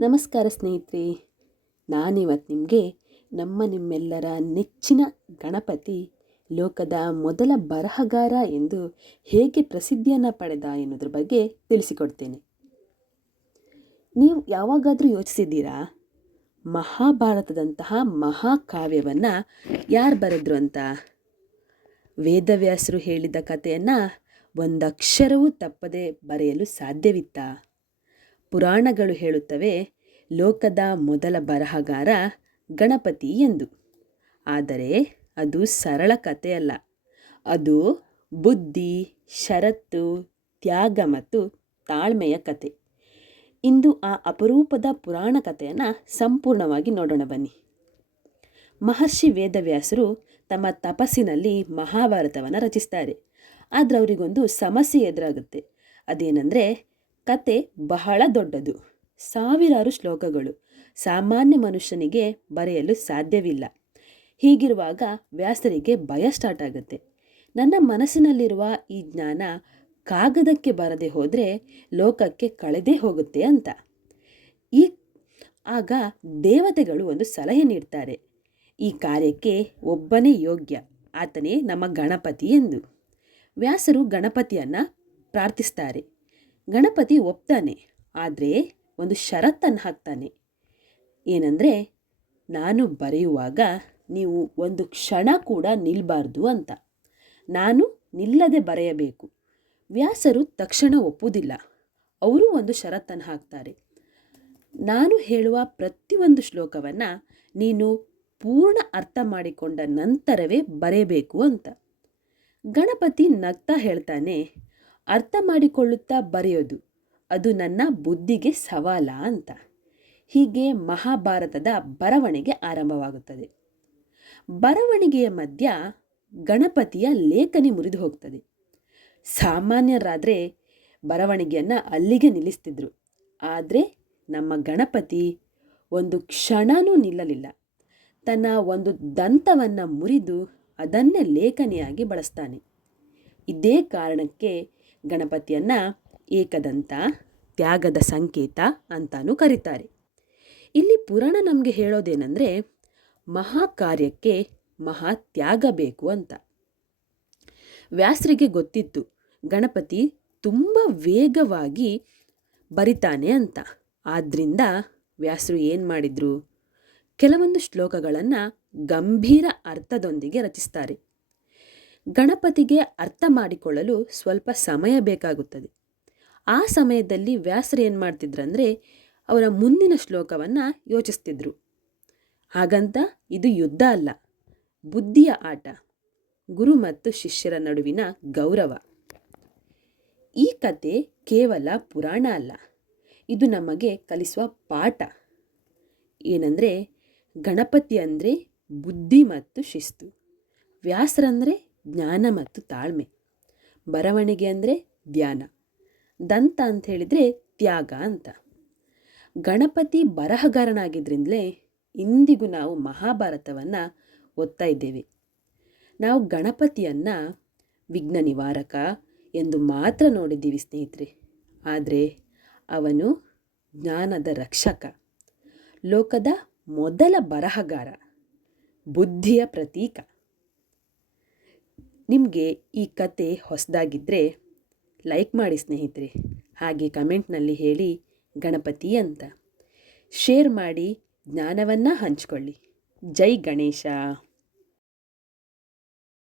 ನಮಸ್ಕಾರ ಸ್ನೇಹಿತರೆ, ನಾನಿವತ್ತು ನಿಮಗೆ ನಿಮ್ಮೆಲ್ಲರ ನೆಚ್ಚಿನ ಗಣಪತಿ ಲೋಕದ ಮೊದಲ ಬರಹಗಾರ ಎಂದು ಹೇಗೆ ಪ್ರಸಿದ್ಧಿಯನ್ನು ಪಡೆದ ಎನ್ನುವುದ್ರ ಬಗ್ಗೆ ತಿಳಿಸಿಕೊಡ್ತೇನೆ. ನೀವು ಯಾವಾಗಾದರೂ ಯೋಚಿಸಿದ್ದೀರಾ, ಮಹಾಭಾರತದಂತಹ ಮಹಾಕಾವ್ಯವನ್ನು ಯಾರು ಬರೆದ್ರು ಅಂತ? ವೇದವ್ಯಾಸರು ಹೇಳಿದ ಕಥೆಯನ್ನು ಒಂದಕ್ಷರವೂ ತಪ್ಪದೆ ಬರೆಯಲು ಸಾಧ್ಯವಿತ್ತಾ? ಪುರಾಣಗಳು ಹೇಳುತ್ತವೆ ಲೋಕದ ಮೊದಲ ಬರಹಗಾರ ಗಣಪತಿ ಎಂದು. ಆದರೆ ಅದು ಸರಳ ಕಥೆಯಲ್ಲ. ಅದು ಬುದ್ಧಿ, ಷರತ್ತು, ತ್ಯಾಗ ಮತ್ತು ತಾಳ್ಮೆಯ ಕತೆ. ಇಂದು ಆ ಅಪರೂಪದ ಪುರಾಣ ಕಥೆಯನ್ನು ಸಂಪೂರ್ಣವಾಗಿ ನೋಡೋಣ ಬನ್ನಿ. ಮಹರ್ಷಿ ವೇದವ್ಯಾಸರು ತಮ್ಮ ತಪಸ್ಸಿನಲ್ಲಿ ಮಹಾಭಾರತವನ್ನು ರಚಿಸ್ತಾರೆ. ಆದರೆ ಅವರಿಗೊಂದು ಸಮಸ್ಯೆ ಎದುರಾಗುತ್ತೆ. ಅದೇನೆಂದರೆ, ಕತೆ ಬಹಳ ದೊಡ್ಡದು, ಸಾವಿರಾರು ಶ್ಲೋಕಗಳು, ಸಾಮಾನ್ಯ ಮನುಷ್ಯನಿಗೆ ಬರೆಯಲು ಸಾಧ್ಯವಿಲ್ಲ. ಹೀಗಿರುವಾಗ ವ್ಯಾಸರಿಗೆ ಭಯ ಸ್ಟಾರ್ಟ್ ಆಗುತ್ತೆ. ನನ್ನ ಮನಸ್ಸಿನಲ್ಲಿರುವ ಈ ಜ್ಞಾನ ಕಾಗದಕ್ಕೆ ಬರದೆ ಹೋದರೆ ಲೋಕಕ್ಕೆ ಕಳೆದೇ ಹೋಗುತ್ತೆ ಅಂತ. ಆಗ ದೇವತೆಗಳು ಒಂದು ಸಲಹೆ ನೀಡ್ತಾರೆ. ಈ ಕಾರ್ಯಕ್ಕೆ ಒಬ್ಬನೇ ಯೋಗ್ಯ, ಆತನೇ ನಮ್ಮ ಗಣಪತಿ ಎಂದು. ವ್ಯಾಸರು ಗಣಪತಿಯನ್ನು ಪ್ರಾರ್ಥಿಸ್ತಾರೆ. ಗಣಪತಿ ಒಪ್ತಾನೆ, ಆದರೆ ಒಂದು ಷರತ್ತನ್ನು ಹಾಕ್ತಾನೆ. ಏನಂದರೆ, ನಾನು ಬರೆಯುವಾಗ ನೀವು ಒಂದು ಕ್ಷಣ ಕೂಡ ನಿಲ್ಲಬಾರ್ದು ಅಂತ. ನಾನು ನಿಲ್ಲದೆ ಬರೆಯಬೇಕು. ವ್ಯಾಸರು ತಕ್ಷಣ ಒಪ್ಪುವುದಿಲ್ಲ. ಅವರು ಒಂದು ಷರತ್ತನ್ನು ಹಾಕ್ತಾರೆ. ನಾನು ಹೇಳುವ ಪ್ರತಿಯೊಂದು ಶ್ಲೋಕವನ್ನು ನೀನು ಪೂರ್ಣ ಅರ್ಥ ಮಾಡಿಕೊಂಡ ನಂತರವೇ ಬರೆಯಬೇಕು ಅಂತ. ಗಣಪತಿ ನಗ್ತಾ ಹೇಳ್ತಾನೆ, ಅರ್ಥ ಮಾಡಿಕೊಳ್ಳುತ್ತಾ ಬರೆಯೋದು ಅದು ನನ್ನ ಬುದ್ಧಿಗೆ ಸವಾಲ ಅಂತ. ಹೀಗೆ ಮಹಾಭಾರತದ ಬರವಣಿಗೆ ಆರಂಭವಾಗುತ್ತದೆ. ಬರವಣಿಗೆಯ ಮಧ್ಯ ಗಣಪತಿಯ ಲೇಖನಿ ಮುರಿದು ಹೋಗ್ತದೆ. ಸಾಮಾನ್ಯರಾದರೆ ಬರವಣಿಗೆಯನ್ನು ಅಲ್ಲಿಗೆ ನಿಲ್ಲಿಸ್ತಿದ್ರು. ಆದರೆ ನಮ್ಮ ಗಣಪತಿ ಒಂದು ಕ್ಷಣನೂ ನಿಲ್ಲಲಿಲ್ಲ. ತನ್ನ ಒಂದು ದಂತವನ್ನು ಮುರಿದು ಅದನ್ನೇ ಲೇಖನಿಯಾಗಿ ಬಳಸ್ತಾನೆ. ಇದೇ ಕಾರಣಕ್ಕೆ ಗಣಪತಿಯನ್ನು ಏಕದಂತ, ತ್ಯಾಗದ ಸಂಕೇತ ಅಂತಾನೂ ಕರೀತಾರೆ. ಇಲ್ಲಿ ಪುರಾಣ ನಮಗೆ ಹೇಳೋದೇನೆಂದರೆ, ಮಹಾಕಾರ್ಯಕ್ಕೆ ಮಹಾ ತ್ಯಾಗ ಬೇಕು ಅಂತ. ವ್ಯಾಸರಿಗೆ ಗೊತ್ತಿತ್ತು ಗಣಪತಿ ತುಂಬ ವೇಗವಾಗಿ ಬರಿತಾನೆ ಅಂತ. ಆದ್ದರಿಂದ ವ್ಯಾಸರು ಏನು ಮಾಡಿದರು, ಕೆಲವೊಂದು ಶ್ಲೋಕಗಳನ್ನು ಗಂಭೀರ ಅರ್ಥದೊಂದಿಗೆ ರಚಿಸ್ತಾರೆ. ಗಣಪತಿಗೆ ಅರ್ಥ ಮಾಡಿಕೊಳ್ಳಲು ಸ್ವಲ್ಪ ಸಮಯ ಬೇಕಾಗುತ್ತದೆ. ಆ ಸಮಯದಲ್ಲಿ ವ್ಯಾಸರು ಏನು ಮಾಡ್ತಿದ್ರಂದರೆ, ಅವರ ಮುಂದಿನ ಶ್ಲೋಕವನ್ನು ಯೋಚಿಸ್ತಿದ್ರು. ಹಾಗಂತ ಇದು ಯುದ್ಧ ಅಲ್ಲ, ಬುದ್ಧಿಯ ಆಟ, ಗುರು ಮತ್ತು ಶಿಷ್ಯರ ನಡುವಿನ ಗೌರವ. ಈ ಕತೆ ಕೇವಲ ಪುರಾಣ ಅಲ್ಲ, ಇದು ನಮಗೆ ಕಲಿಸುವ ಪಾಠ. ಏನಂದರೆ, ಗಣಪತಿ ಅಂದರೆ ಬುದ್ಧಿ ಮತ್ತು ಶಿಸ್ತು, ವ್ಯಾಸರಂದರೆ ಜ್ಞಾನ ಮತ್ತು ತಾಳ್ಮೆ, ಬರವಣಿಗೆ ಅಂದರೆ ಧ್ಯಾನ, ದಂತ ಅಂತ ಹೇಳಿದರೆ ತ್ಯಾಗ ಅಂತ. ಗಣಪತಿ ಬರಹಗಾರನಾಗಿದ್ದರಿಂದಲೇ ಇಂದಿಗೂ ನಾವು ಮಹಾಭಾರತವನ್ನು ಓದ್ತಾ ಇದ್ದೇವೆ. ನಾವು ಗಣಪತಿಯನ್ನು ವಿಘ್ನ ನಿವಾರಕ ಎಂದು ಮಾತ್ರ ನೋಡಿದ್ದೀವಿ ಸ್ನೇಹಿತರೆ. ಆದರೆ ಅವನು ಜ್ಞಾನದ ರಕ್ಷಕ, ಲೋಕದ ಮೊದಲ ಬರಹಗಾರ, ಬುದ್ಧಿಯ ಪ್ರತೀಕ. ನಿಮಗೆ ಈ ಕತೆ ಹೊಸದಾಗಿದ್ದರೆ ಲೈಕ್ ಮಾಡಿ ಸ್ನೇಹಿತರೆ. ಹಾಗೆ ಕಮೆಂಟ್ನಲ್ಲಿ ಹೇಳಿ ಗಣಪತಿ ಅಂತ. ಶೇರ್ ಮಾಡಿ, ಜ್ಞಾನವನ್ನು ಹಂಚಿಕೊಳ್ಳಿ. ಜೈ ಗಣೇಶ.